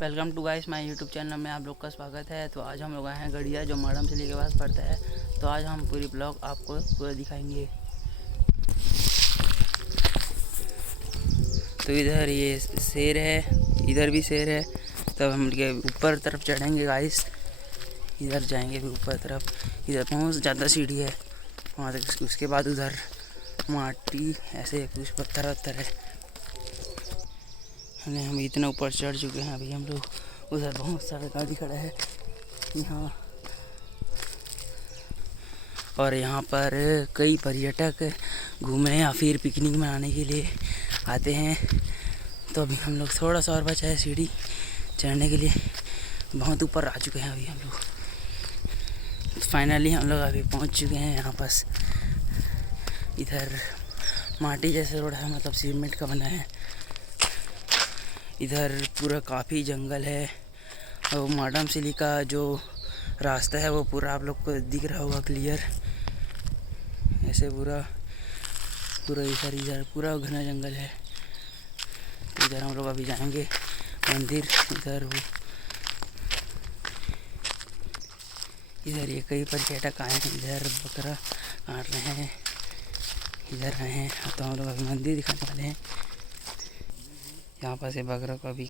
Welcome to guys my YouTube channel में आप लोग का स्वागत है। तो आज हम लोग आए हैं गढ़िया, जो मैडम से के पास पड़ता है। तो आज हम पूरी ब्लॉग आपको पूरा दिखाएंगे। तो इधर ये शेर है, इधर भी शेर है। तब हम के ऊपर तरफ चढ़ेंगे गाइस, इधर जाएंगे भी ऊपर तरफ। इधर बहुत ज़्यादा सीढ़ी है वहाँ तक। उसके बाद उधर माटी ऐसे कुछ पत्थर वत्थर है। हम इतना ऊपर चढ़ चुके हैं अभी हम लोग। उधर बहुत सारा गाड़ी खड़ा है यहाँ, और यहाँ पर कई पर्यटक घूमने या फिर पिकनिक मनाने के लिए आते हैं। तो अभी हम लोग थोड़ा सा और बचा है सीढ़ी चढ़ने के लिए। बहुत ऊपर आ चुके हैं अभी हम लोग। फाइनली हम लोग अभी पहुँच चुके हैं यहाँ पास। इधर माटी जैसे रोड है, मतलब सीमेंट का बना है। इधर पूरा काफ़ी जंगल है, और मैडम सिली का जो रास्ता है वो पूरा आप लोग को दिख रहा होगा क्लियर। ऐसे पूरा इधर पूरा घना जंगल है। तो इधर हम लोग अभी जाएंगे मंदिर। इधर ये कई पर्यटक आए हैं, इधर बकरा काट रहे हैं, इधर आए हैं। तो हम लोग अभी मंदिर दिखाने वाले हैं। यहाँ पर से बकरा को अभी